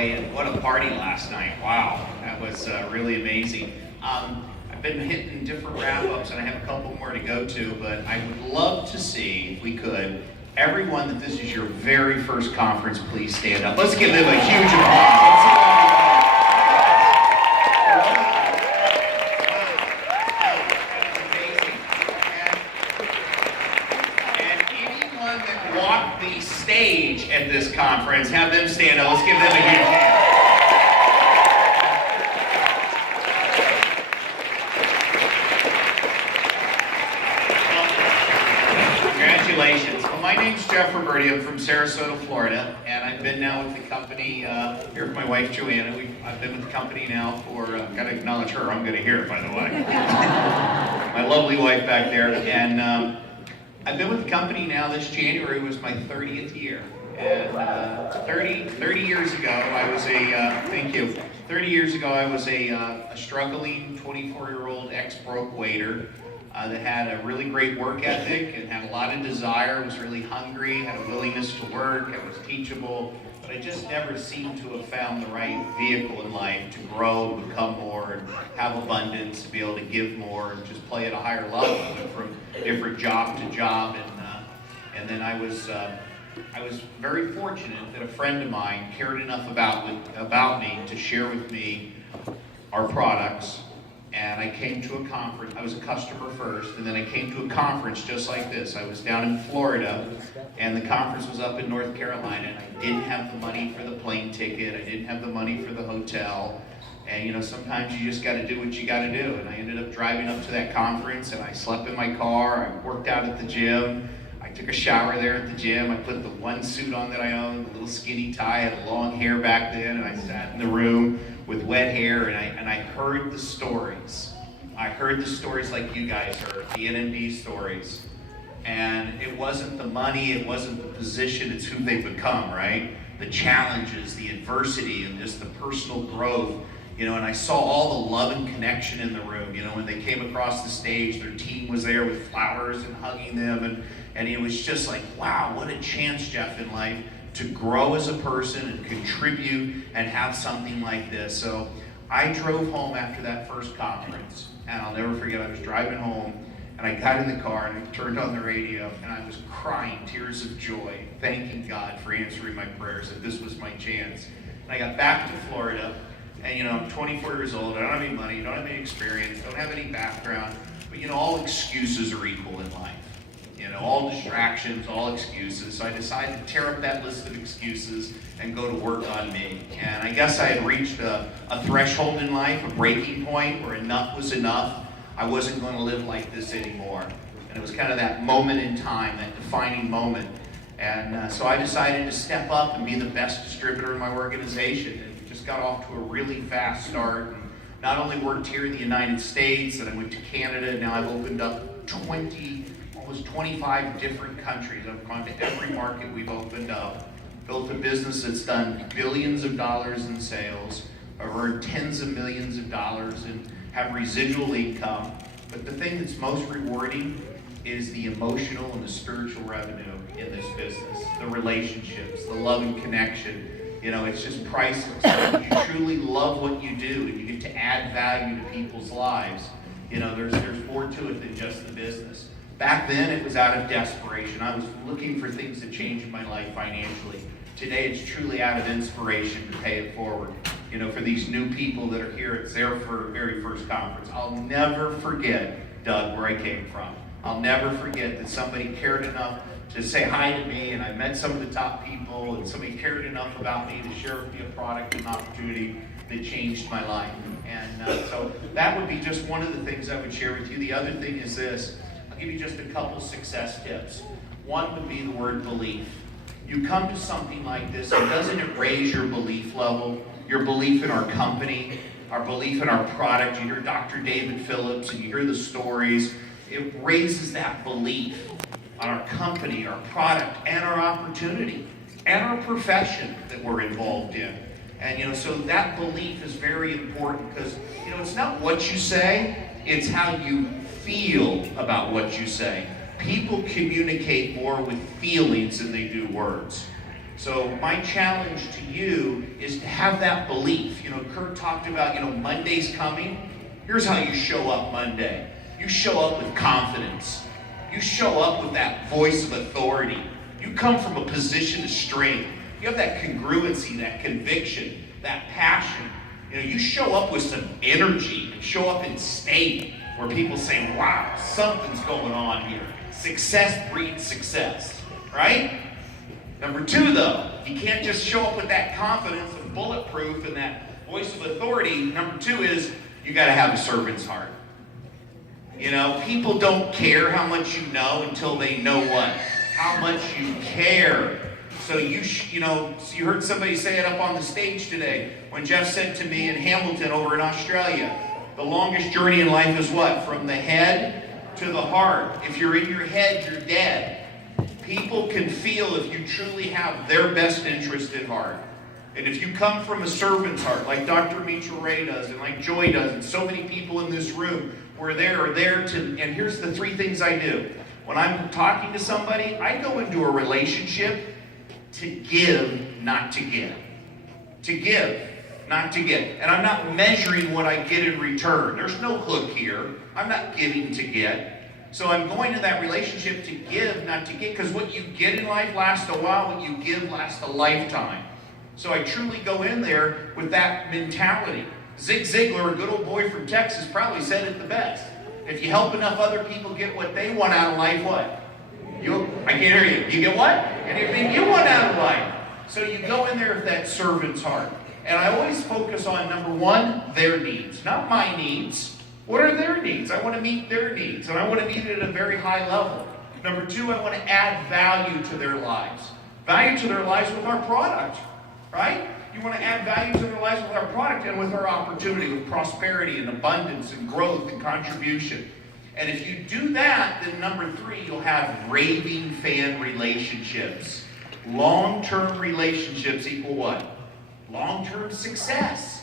boy, and what a party last night. Wow, that was really amazing. I've been hitting different wrap-ups, and I have a couple more to go to, but I would love to see, if we could, everyone that this is your very first conference, please stand up. Let's give them a huge applause. Let's see the stage at this conference, have them stand up. Let's give them a huge hand. Congratulations. Well, my name's Jeff Roberti. I'm from Sarasota, Florida, and I've been now with the company here with my wife Joanna. I've been with the company now for, got to acknowledge her. I'm going to hear it, by the way. My lovely wife back there, and I've been with the company now. This January was my 30th year. And 30 years ago, I was thank you. 30 years ago, I was a struggling 24-year-old ex-broke waiter that had a really great work ethic and had a lot of desire, was really hungry, had a willingness to work, I was teachable, but I just never seemed to have found the right vehicle in life to grow, become more, and have abundance, to be able to give more, and just play at a higher level from different job to job. And then I was very fortunate that a friend of mine cared enough about me to share with me our products. And I came to a conference. I was a customer first, and then I came to a conference just like this. I was down in Florida, and the conference was up in North Carolina, and I didn't have the money for the plane ticket. I didn't have the money for the hotel. And you know, sometimes you just got to do what you got to do. And I ended up driving up to that conference, and I slept in my car. I worked out at the gym. I took a shower there at the gym. I put the one suit on that I owned, the little skinny tie. I had long hair back then, and I sat in the room with wet hair, and I heard the stories. I heard the stories like you guys heard, the NMD stories. And it wasn't the money, it wasn't the position, it's who they become, right? The challenges, the adversity, and just the personal growth. You know, and I saw all the love and connection in the room. You know, when they came across the stage, their team was there with flowers and hugging them, and it was just like, wow, what a chance, Jeff, in life to grow as a person and contribute and have something like this. So I drove home after that first conference, and I'll never forget, I was driving home, and I got in the car, and I turned on the radio, and I was crying tears of joy, thanking God for answering my prayers, that this was my chance. And I got back to Florida, and you know, I'm 24 years old, I don't have any money, don't have any experience, don't have any background, but you know, all excuses are equal in life. You know, all distractions, all excuses. So I decided to tear up that list of excuses and go to work on me. And I guess I had reached a threshold in life, a breaking point where enough was enough. I wasn't going to live like this anymore. And it was kind of that moment in time, that defining moment. And so I decided to step up and be the best distributor in my organization. And just got off to a really fast start. And not only worked here in the United States, and I went to Canada, and now I've opened up almost 25 different countries. I've gone to every market we've opened up. Built a business that's done billions of dollars in sales, earned tens of millions of dollars, and have residual income. But the thing that's most rewarding is the emotional and the spiritual revenue in this business, the relationships, the love and connection. You know, it's just priceless. If you truly love what you do and you get to add value to people's lives, you know, there's more to it than just the business. Back then, it was out of desperation. I was looking for things to change in my life financially. Today, it's truly out of inspiration to pay it forward. You know, for these new people that are here, it's their very first conference. I'll never forget, Doug, where I came from. I'll never forget that somebody cared enough to say hi to me, and I met some of the top people, and somebody cared enough about me to share with me a product and opportunity that changed my life. And so that would be just one of the things I would share with you. The other thing is this. I'll give you just a couple success tips. One would be the word belief. You come to something like this, and doesn't it raise your belief level, your belief in our company, our belief in our product? You hear Dr. David Phillips, and you hear the stories. It raises that belief on our company, our product, and our opportunity, and our profession that we're involved in. And you know, so that belief is very important, because you know, it's not what you say, it's how you feel about what you say. People communicate more with feelings than they do words. So my challenge to you is to have that belief. Kurt talked about, Monday's coming. Here's how you show up Monday. You show up with confidence. You show up with that voice of authority. You come from a position of strength. You have that congruency, that conviction, that passion. You show up with some energy and show up in state where people say, wow, something's going on here. Success breeds success, right? Number two, though, you can't just show up with that confidence and bulletproof and that voice of authority. Number two is you got to have a servant's heart. People don't care how much you know until they know what? How much you care. So you heard somebody say it up on the stage today when Jeff said to me in Hamilton over in Australia, the longest journey in life is what? From the head to the heart. If you're in your head, you're dead. People can feel if you truly have their best interest at heart. And if you come from a servant's heart, like Dr. Mitra Ray does, and like Joy does, and so many people in this room, are there to, and here's the three things I do. When I'm talking to somebody, I go into a relationship to give, not to get. To give, not to get. And I'm not measuring what I get in return. There's no hook here. I'm not giving to get. So I'm going to that relationship to give, not to get, because what you get in life lasts a while, what you give lasts a lifetime. So I truly go in there with that mentality. Zig Ziglar, a good old boy from Texas, probably said it the best. If you help enough other people get what they want out of life, what? I can't hear you. You get what? Anything you want out of life. So you go in there with that servant's heart. And I always focus on, number one, their needs, not my needs. What are their needs? I want to meet their needs, and I want to meet it at a very high level. Number two, I want to add value to their lives. Value to their lives with our product, right? You want to add value to their lives with our product and with our opportunity, with prosperity and abundance and growth and contribution. And if you do that, then number three, you'll have raving fan relationships. Long-term relationships equal what? Long-term success.